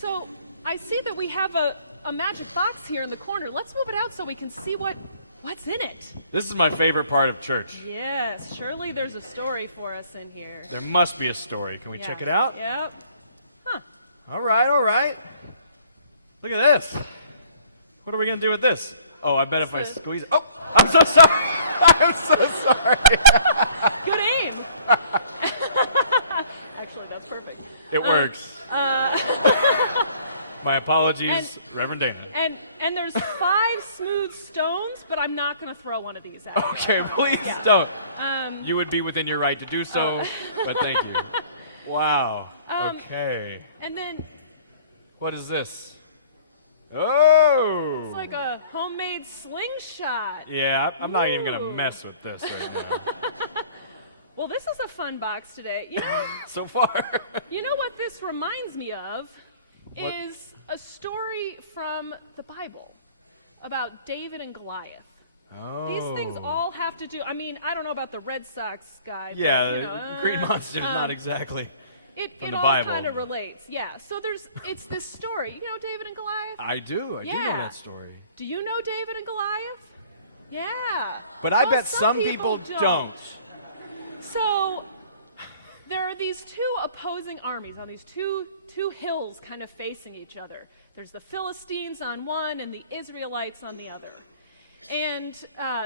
So I see that we have a magic box here in the corner. Let's move it out so we can see what's in it. This is my favorite part of church. Yes, surely there's a story for us in here. There must be a story. Can we check it out? Yep. Huh. All right. Look at this. What are we going to do with this? Oh, I bet if I squeeze it. Oh, I'm so sorry. I'm so sorry. Good aim. Actually, that's perfect. It works. My apologies, Reverend Dana. And there's 5 smooth stones, but I'm not going to throw one of these at you. Okay, please don't. You would be within your right to do so, but thank you. Wow. Okay. And then what is this? Oh! it's like a homemade slingshot. Yeah, I'm not even going to mess with this right now. Well, this is a fun box today. You know, so far. You know what this reminds me of is a story from the Bible about David and Goliath. Oh. These things all have to do, I mean, I don't know about the Red Sox guy. Yeah, but, you know, Green Monster is not exactly It the all Bible. kind of relates, yeah. So it's this story. You know David and Goliath? I do know that story. Do you know David and Goliath? Yeah. But I bet some people don't. So there are these 2 opposing armies on these two hills kind of facing each other. There's the Philistines on one and the Israelites on the other. And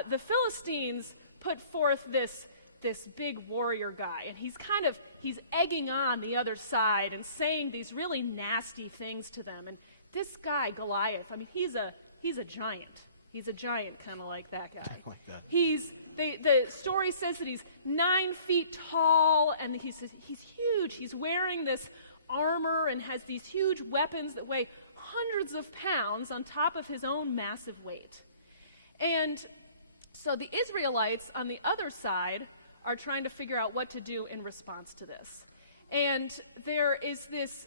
the Philistines put forth this big warrior guy, and he's egging on the other side and saying these really nasty things to them. And this guy, Goliath, I mean, he's a giant. He's a giant, kind of like that guy. Like that. The story says that he's 9 feet tall, and he's huge. He's wearing this armor and has these huge weapons that weigh hundreds of pounds on top of his own massive weight. And so the Israelites on the other side are trying to figure out what to do in response to this. And there is this,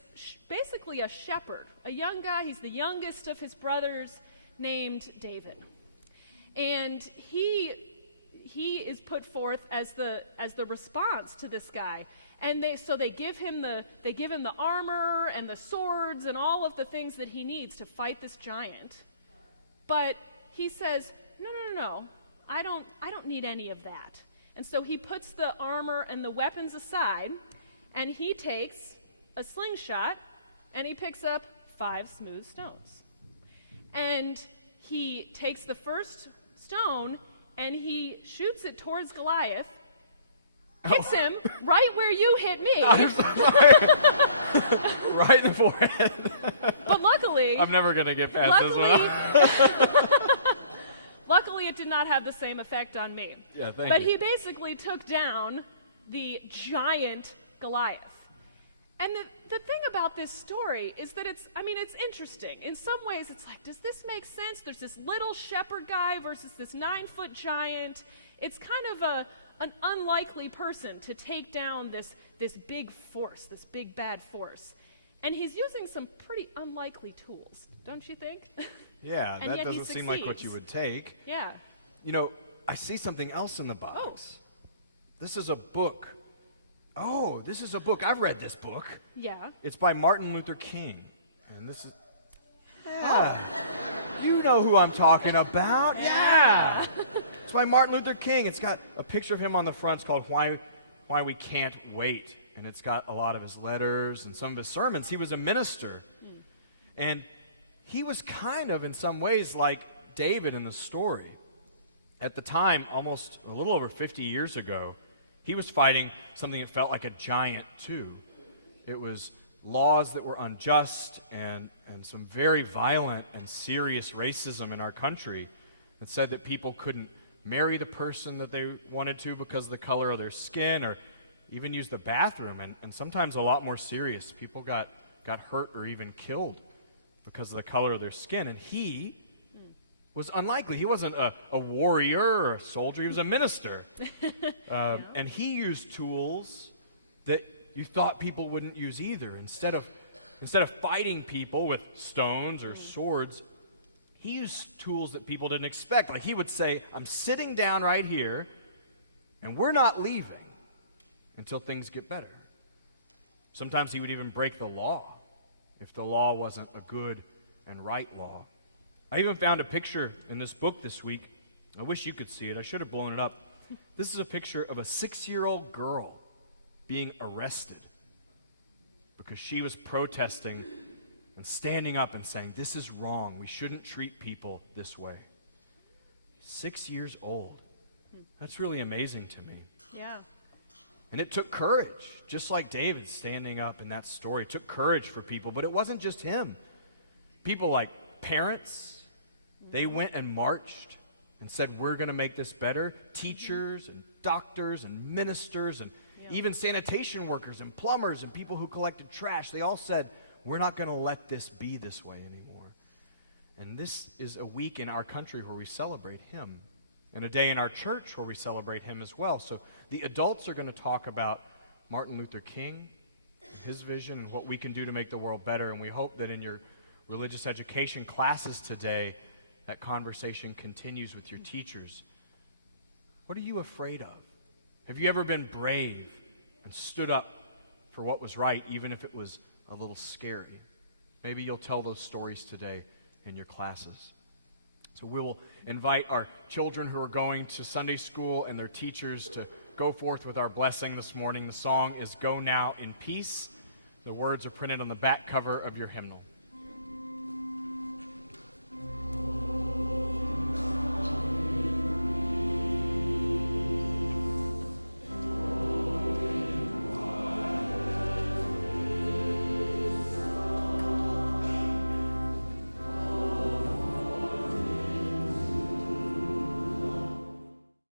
basically a shepherd, a young guy. He's the youngest of his brothers, named David. And he is put forth as the response to this guy. And they give him the armor and the swords and all of the things that he needs to fight this giant. But he says, no, I don't need any of that. And so he puts the armor and the weapons aside, and he takes a slingshot, and he picks up 5 smooth stones. And he takes the first stone, and he shoots it towards Goliath, hits him right where you hit me. I'm so sorry. Right in the forehead. But luckily... I'm never going to get past this one. Luckily, it did not have the same effect on me. Yeah, thank you. But he basically took down the giant Goliath. And the thing about this story is that it's interesting. In some ways, it's like, does this make sense? There's this little shepherd guy versus this 9-foot giant. It's kind of an unlikely person to take down this big force, this big bad force. And he's using some pretty unlikely tools, don't you think? Yeah, that doesn't seem like what you would take. Yeah. You know, I see something else in the box. Oh. This is a book. Oh, this is a book. I've read this book. Yeah. It's by Martin Luther King. And this is... Yeah. You know who I'm talking about. Yeah. It's by Martin Luther King. It's got a picture of him on the front. It's called Why We Can't Wait. And it's got a lot of his letters and some of his sermons. He was a minister. And he was kind of, in some ways, like David in the story. At the time, almost a little over 50 years ago, he was fighting something that felt like a giant, too. It was laws that were unjust and some very violent and serious racism in our country that said that people couldn't marry the person that they wanted to because of the color of their skin, or even use the bathroom, and sometimes a lot more serious. People got hurt or even killed because of the color of their skin. And he was unlikely. He wasn't a warrior or a soldier. He was a minister. And he used tools that you thought people wouldn't use either. Instead of fighting people with stones or swords, he used tools that people didn't expect. Like he would say, I'm sitting down right here, and we're not leaving until things get better. Sometimes he would even break the law if the law wasn't a good and right law. I even found a picture in this book this week. I wish you could see it. I should have blown it up. This is a picture of a 6-year-old girl being arrested because she was protesting and standing up and saying, this is wrong. We shouldn't treat people this way. 6 years old. That's really amazing to me. Yeah. And it took courage, just like David standing up in that story. It took courage for people, but it wasn't just him. People like parents, they went and marched and said, we're going to make this better. Teachers and doctors and ministers and even sanitation workers and plumbers and people who collected trash, they all said, we're not going to let this be this way anymore. And this is a week in our country where we celebrate him, and a day in our church where we celebrate him as well. So the adults are going to talk about Martin Luther King and his vision and what we can do to make the world better, and we hope that in your religious education classes today, that conversation continues with your teachers. What are you afraid of? Have you ever been brave and stood up for what was right, even if it was a little scary? Maybe you'll tell those stories today in your classes. So we will invite our children who are going to Sunday school and their teachers to go forth with our blessing this morning. The song is Go Now in Peace. The words are printed on the back cover of your hymnal.